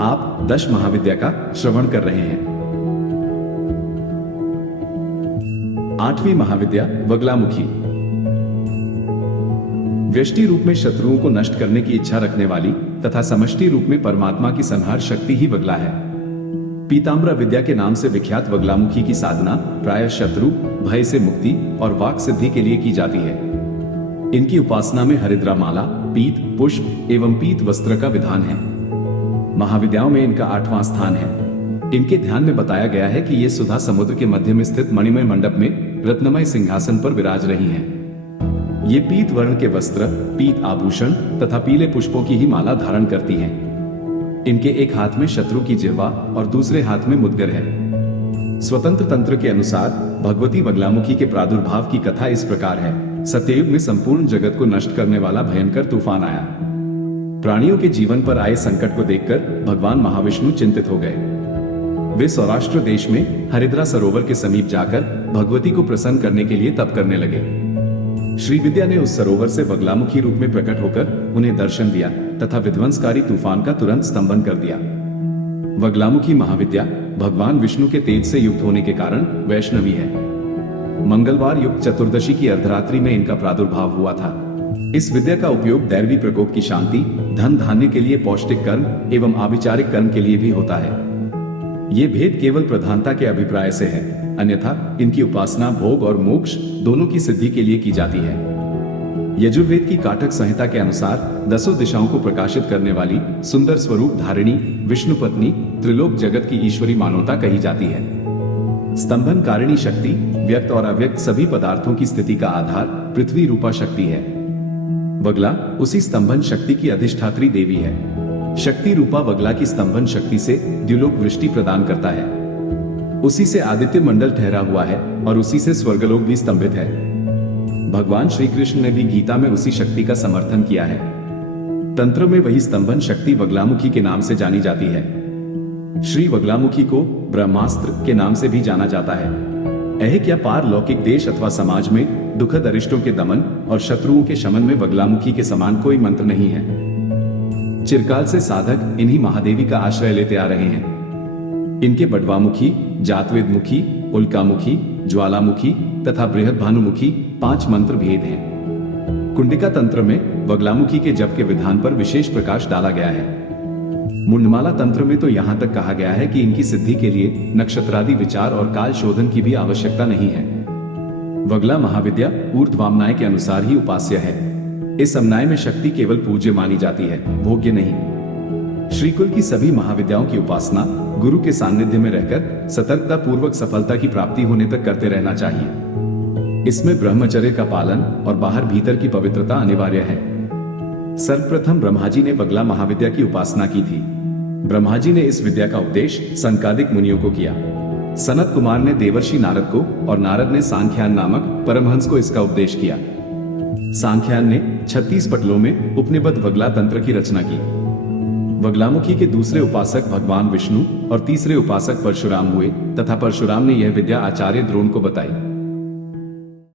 आप 10 महाविद्या का श्रवण कर रहे हैं। 8वीं महाविद्या वगलामुखी। व्यष्टि रूप में शत्रुओं को नष्ट करने की इच्छा रखने वाली तथा समष्टि रूप में परमात्मा की संहार शक्ति ही वगला है। पीताम्बर विद्या के नाम से विख्यात वगलामुखी की साधना प्रायः शत्रु भय से मुक्ति और वाक सिद्धि के लिए की जाती है। इनकी उपासना में हरिद्रा माला, पीत पुष्प एवं पीत वस्त्र का विधान है। महाविद्याओं में इनका 8वां स्थान है। इनके ध्यान में बताया गया है कि ये सुधा समुद्र के मध्य में स्थित मणिमय मंडप में रत्नमय सिंहासन पर विराज रही हैं। ये पीत वर्ण के वस्त्र, पीत आभूषण तथा पीले पुष्पों की ही माला धारण करती हैं। इनके एक हाथ में शत्रु की जिह्वा और दूसरे हाथ में मुद्गर है। स्वतंत्र तंत्र के अनुसार भगवती वगलामुखी के प्रादुर्भाव की कथा इस प्रकार है। सत्ययुग में संपूर्ण जगत को नष्ट करने वाला भयंकर तूफान आया। प्राणियों के जीवन पर आए संकट को देखकर भगवान महाविष्णु चिंतित हो गए। वे सौराष्ट्र देश में हरिद्रा सरोवर के समीप जाकर भगवती को प्रसन्न करने के लिए तप करने लगे। श्रीविद्या ने उस सरोवर से वगलामुखी रूप में प्रकट होकर उन्हें दर्शन दिया तथा विध्वंसकारी तूफान का तुरंत स्तंभन कर दिया। वगलामुखी महाविद्या भगवान विष्णु के तेज से युक्त होने के कारण वैष्णवी है। मंगलवार युक्त चतुर्दशी की अर्धरात्रि में इनका प्रादुर्भाव हुआ था। इस विद्या का उपयोग दैवी प्रकोप की शांति, धन धान्य के लिए, पौष्टिक कर्म एवं आभिचारिक कर्म के लिए भी होता है। ये भेद केवल प्रधानता के अभिप्राय से है, अन्यथा इनकी उपासना भोग और मोक्ष दोनों की सिद्धि के लिए की जाती है। यजुर्वेद की काटक संहिता के अनुसार 10 दिशाओं को प्रकाशित करने वाली सुंदर स्वरूप धारिणी विष्णु पत्नी त्रिलोक जगत की ईश्वरी मानवता कही जाती है। स्तंभन कारिणी शक्ति व्यक्त और अव्यक्त सभी पदार्थों की स्थिति का आधार पृथ्वी रूपा शक्ति है। वगला उसी स्तंभन शक्ति की अधिष्ठात्री देवी है। शक्ति रूपा वगला की स्तंभन शक्ति से द्युलोक वृष्टि प्रदान करता है। उसी से आदित्य मंडल ठहरा हुआ है और उसी से स्वर्गलोक भी स्तंभित है। भगवान श्री कृष्ण ने भी गीता में उसी शक्ति का समर्थन किया है। तंत्र में वही स्तंभन शक्ति वगलामुखी के नाम से जानी जाती है। श्री वगलामुखी को ब्रह्मास्त्र के नाम से भी जाना जाता है। ऐहिक या पारलौकिक देश अथवा समाज में दुखद अरिष्टों के दमन और शत्रुओं के शमन में वगलामुखी के समान कोई मंत्र नहीं है। चिरकाल से साधक इन्हीं महादेवी का आश्रय लेते आ रहे हैं। इनके बडवामुखी, जातवेदमुखी, उल्कामुखी, ज्वालामुखी तथा बृहद भानुमुखी 5 मंत्र भेद हैं। कुंडिका तंत्र में वगलामुखी के जप के विधान पर विशेष प्रकाश डाला गया है। मुंडमाला तंत्र में तो यहाँ तक कहा गया है कि इनकी सिद्धि के लिए नक्षत्रादि विचार और काल शोधन की भी आवश्यकता नहीं है। वगला महाविद्या ऊर्ध्वामनाय के अनुसार ही उपास्य है। इस अमनाय में शक्ति केवल पूज्य मानी जाती है, भोग्य नहीं। श्रीकुल की सभी महाविद्याओं की उपासना गुरु के सानिध्य में रहकर सतर्कता पूर्वक सफलता की प्राप्ति होने तक करते रहना चाहिए। इसमें ब्रह्मचर्य का पालन और बाहर भीतर की पवित्रता अनिवार्य है। सर्वप्रथम ब्रह्माजी ने वगला महाविद्या की उपासना की थी। ब्रह्माजी ने इस विद्या का उपदेश संकादिक मुनियों को किया। सनत कुमार ने देवर्षि नारद को और नारद ने सांख्यान नामक परमहंस को इसका उपदेश किया। सांख्यान ने 36 पटलों में उपनिबद्ध वगला तंत्र की रचना की। वगलामुखी के दूसरे उपासक भगवान विष्णु और तीसरे उपासक परशुराम हुए तथा परशुराम ने यह विद्या आचार्य द्रोण को बताई।